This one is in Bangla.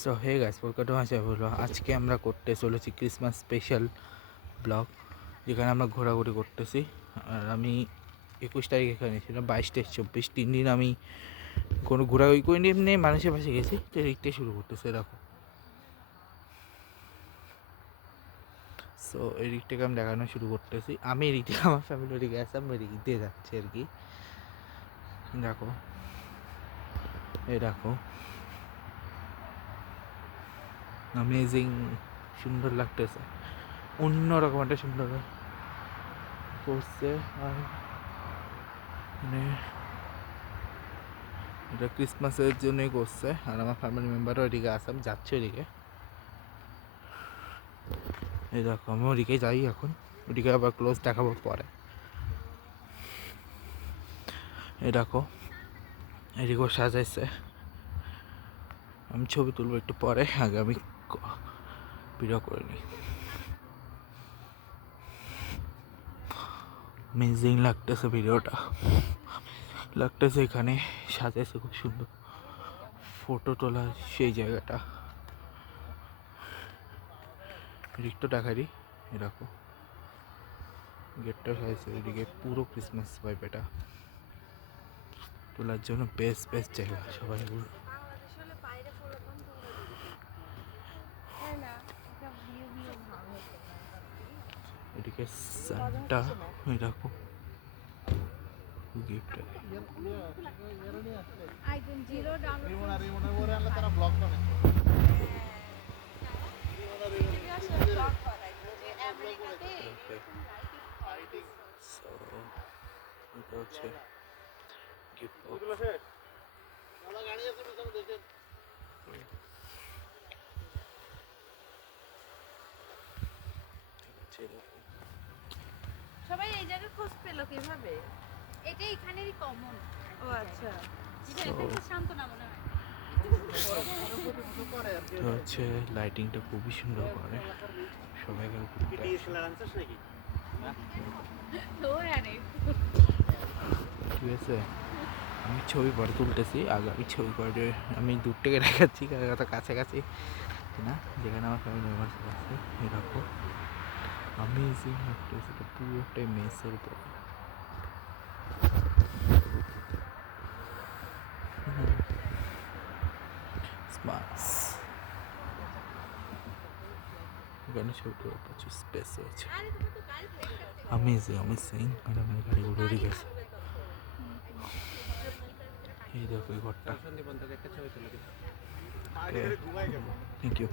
So hey guys, welcome to my channel. আজকে আমরা করতে চলেছি ক্রিসমাস স্পেশাল ব্লগ, যেখানে আমরা ঘোরাঘুরি করতেছি। আর আমি 21 তারিখ এখানে ছিলাম, 22, 23, 24 3 দিন আমি কোনো ঘোরাঘুরি করিনি, এমনি মানুষের পাশে গেছি। তো এদিকটাই শুরু করতেছে, দেখো। সো এই দিক থেকে আমি দেখানো শুরু করতেছি। আমি এদিক থেকে আমার ফ্যামিলি ওদিকে আসলাম, এদিক দিয়ে যাচ্ছে আর কি। দেখো, এই দেখো, অ্যামেজিং, সুন্দর লাগতেছে, অন্যরকম একটা সুন্দর করছে। আর মানে এটা ক্রিসমাসের জন্যই করছে। আর আমার ফ্যামিলি মেম্বারও ওইদিকে আসে, আমি যাচ্ছি ওইদিকে। এই দেখো, আমি ওইদিকে যাই এখন, ওইদিকে আবার ক্লোজ দেখাবো পরে। এই দেখো, এদিকেও সাজাইছে, আমি ছবি তুলবো একটু পরে, আগে আমি ভিডিও করে নিই। অ্যামেজিং লাগতেছে ভিডিওটা, লাগতেছে। এখানে সাজাইছে খুব সুন্দর, ফটো তোলা সেই জায়গাটা। এদিকটা দেখাই দিই, এই দেখো গেটটা সাজাইছে, এদিকে পুরো ক্রিসমাস ভাইব। এটা তোলার জন্য বেস্ট বেস্ট জায়গা, সবাই এদিকে সান্টা, এই দেখো গিফট। এটা হচ্ছে গিফট বক্স। সবাই এই জায়গা খোঁজ পেল কিভাবে? এটা এখানেরই কমন। ও আচ্ছা, এটা এখানে শান্ত না মনে হয়। তো হচ্ছে লাইটিংটা খুবই সুন্দর করে, সবাই ঠিক আছে। আমি ছবি পরে তুলতেছি, আগে আমি ছবি পরে আমি দূর থেকে দেখাচ্ছি, কত কাছাকাছি না, যেখানে আমার ফ্যামিলি মেম্বার্স আছে। এরকম অ্যামেজিং লাগতেছে, এটা পুরোটাই মেসের উপর। এখানে ছবি তোলার প্রচুর স্পেস আছে, অ্যামেজিং অ্যামেজিং। আর আমার গাড়িগুলো উড়ে গেছে, এই দেখো এই ঘরটা। Thank you.